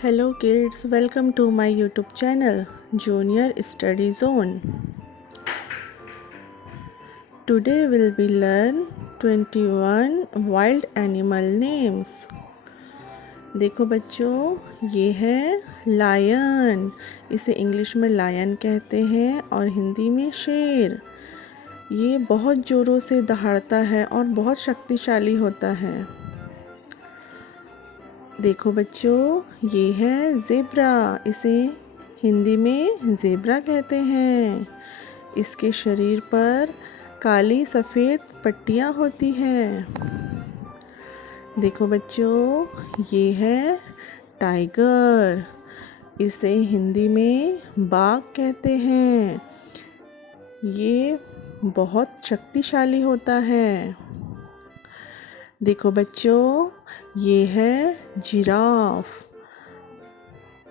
Hello kids, welcome to my YouTube channel Junior Study Zone. Today we'll be learn 21 wild animal names. देखो बच्चों, ये है lion. इसे English में lion कहते हैं और हिंदी में शेर। ये बहुत ज़ोरों से दहाड़ता है और बहुत शक्तिशाली होता है। देखो बच्चों, ये है ज़ेब्रा। इसे हिंदी में ज़ेब्रा कहते हैं। इसके शरीर पर काली सफ़ेद पट्टियाँ होती हैं। देखो बच्चों, ये है टाइगर। इसे हिंदी में बाघ कहते हैं। ये बहुत शक्तिशाली होता है। देखो बच्चों, ये है जिराफ।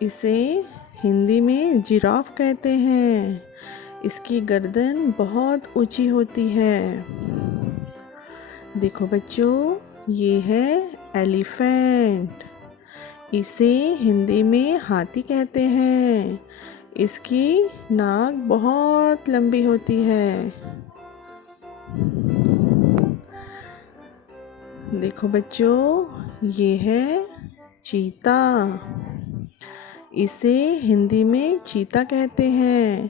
इसे हिंदी में जिराफ कहते हैं। इसकी गर्दन बहुत ऊंची होती है। देखो बच्चों, ये है एलिफेंट। इसे हिंदी में हाथी कहते हैं। इसकी नाक बहुत लंबी होती है। देखो बच्चों, ये है चीता। इसे हिंदी में चीता कहते हैं।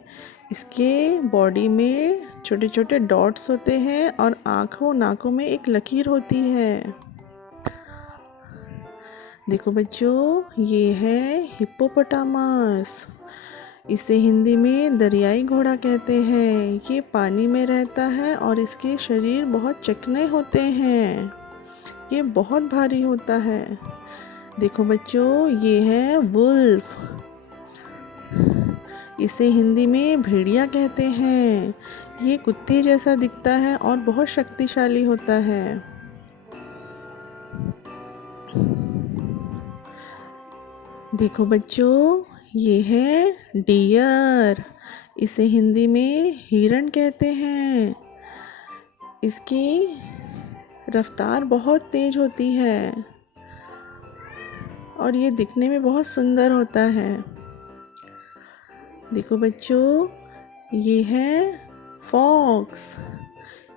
इसके बॉडी में छोटे छोटे डॉट्स होते हैं और आँखों नाकों में एक लकीर होती है। देखो बच्चों, ये है हिप्पोपोटामस। इसे हिंदी में दरियाई घोड़ा कहते हैं। ये पानी में रहता है और इसके शरीर बहुत चिकने होते हैं। ये बहुत भारी होता है। देखो बच्चों, ये है वुल्फ। इसे हिंदी में भेड़िया कहते हैं। ये कुत्ते जैसा दिखता है और बहुत शक्तिशाली होता है। देखो बच्चों, ये है डियर। इसे हिंदी में हिरण कहते हैं। इसकी रफ्तार बहुत तेज होती है और ये दिखने में बहुत सुंदर होता है। देखो बच्चों, ये है फॉक्स।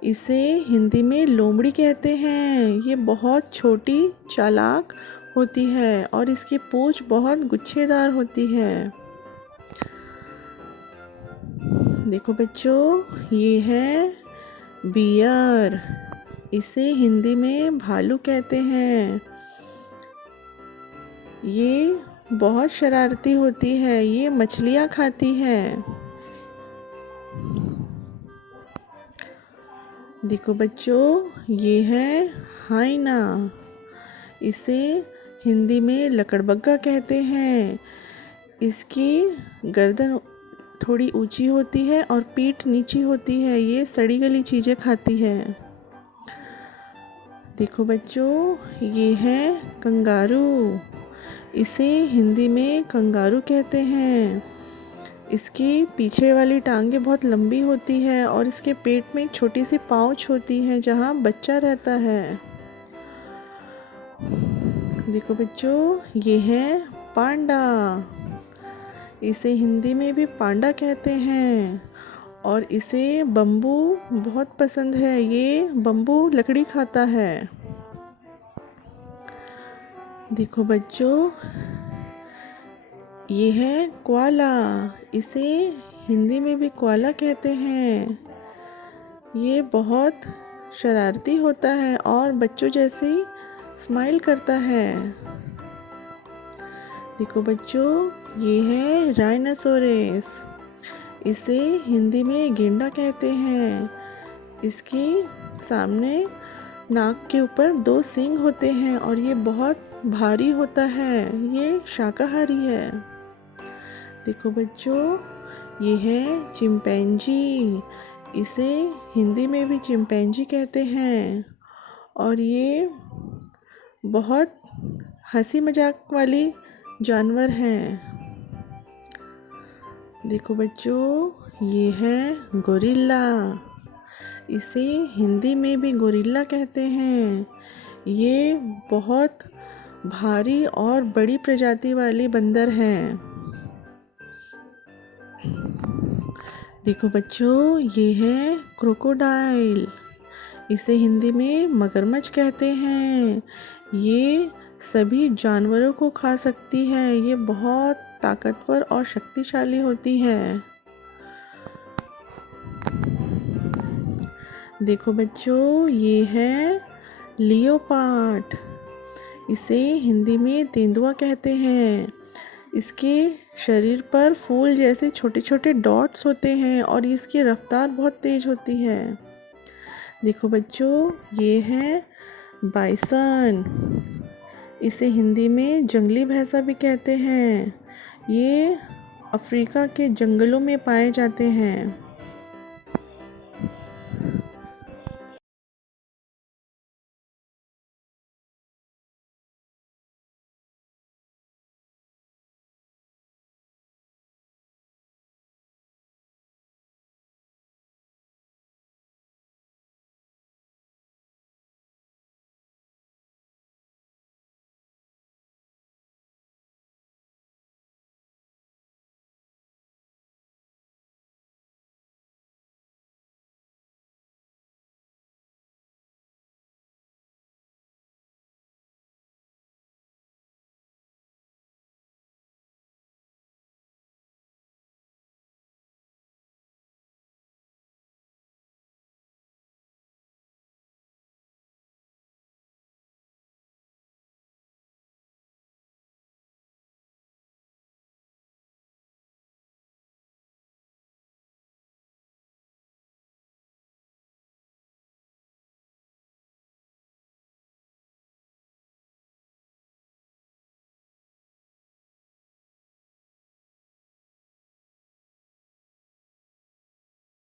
इसे हिंदी में लोमड़ी कहते हैं। ये बहुत छोटी चालाक होती है और इसकी पूंछ बहुत गुच्छेदार होती है। देखो बच्चों, ये है बियर। इसे हिंदी में भालू कहते हैं। ये बहुत शरारती होती है। ये मछलियाँ खाती है। देखो बच्चों, ये है हाइना। इसे हिंदी में लकड़बग्गा कहते हैं। इसकी गर्दन थोड़ी ऊंची होती है और पीठ नीची होती है। ये सड़ी गली चीज़ें खाती है। देखो बच्चों, ये है कंगारू। इसे हिंदी में कंगारू कहते हैं। इसकी पीछे वाली टांगें बहुत लंबी होती है और इसके पेट में एक छोटी सी पाउच होती है जहाँ बच्चा रहता है। देखो बच्चों, ये है पांडा। इसे हिंदी में भी पांडा कहते हैं और इसे बम्बू बहुत पसंद है। ये बम्बू लकड़ी खाता है। देखो बच्चों, ये है कोआला। इसे हिंदी में भी कोआला कहते हैं। ये बहुत शरारती होता है और बच्चों जैसे स्माइल करता है। देखो बच्चों, ये है राइनोसोरस। इसे हिंदी में गेंडा कहते हैं। इसकी सामने नाक के ऊपर 2 सींग होते हैं और ये बहुत भारी होता है। ये शाकाहारी है। देखो बच्चों, ये है चिंपैंजी। इसे हिंदी में भी चिंपैंजी कहते हैं और ये बहुत हंसी मजाक वाली जानवर हैं। देखो बच्चों, ये है गोरिल्ला। इसे हिंदी में भी गोरिल्ला कहते हैं। ये बहुत भारी और बड़ी प्रजाति वाली बंदर हैं। देखो बच्चों, ये है क्रोकोडाइल। इसे हिंदी में मगरमच्छ कहते हैं। ये सभी जानवरों को खा सकती है। ये बहुत ताकतवर और शक्तिशाली होती है। देखो बच्चों, ये है लियोपार्ड। इसे हिंदी में तेंदुआ कहते हैं। इसके शरीर पर फूल जैसे छोटे छोटे डॉट्स होते हैं और इसकी रफ्तार बहुत तेज होती है। देखो बच्चों, ये है बाइसन। इसे हिंदी में जंगली भैंसा भी कहते हैं। ये अफ्रीका के जंगलों में पाए जाते हैं।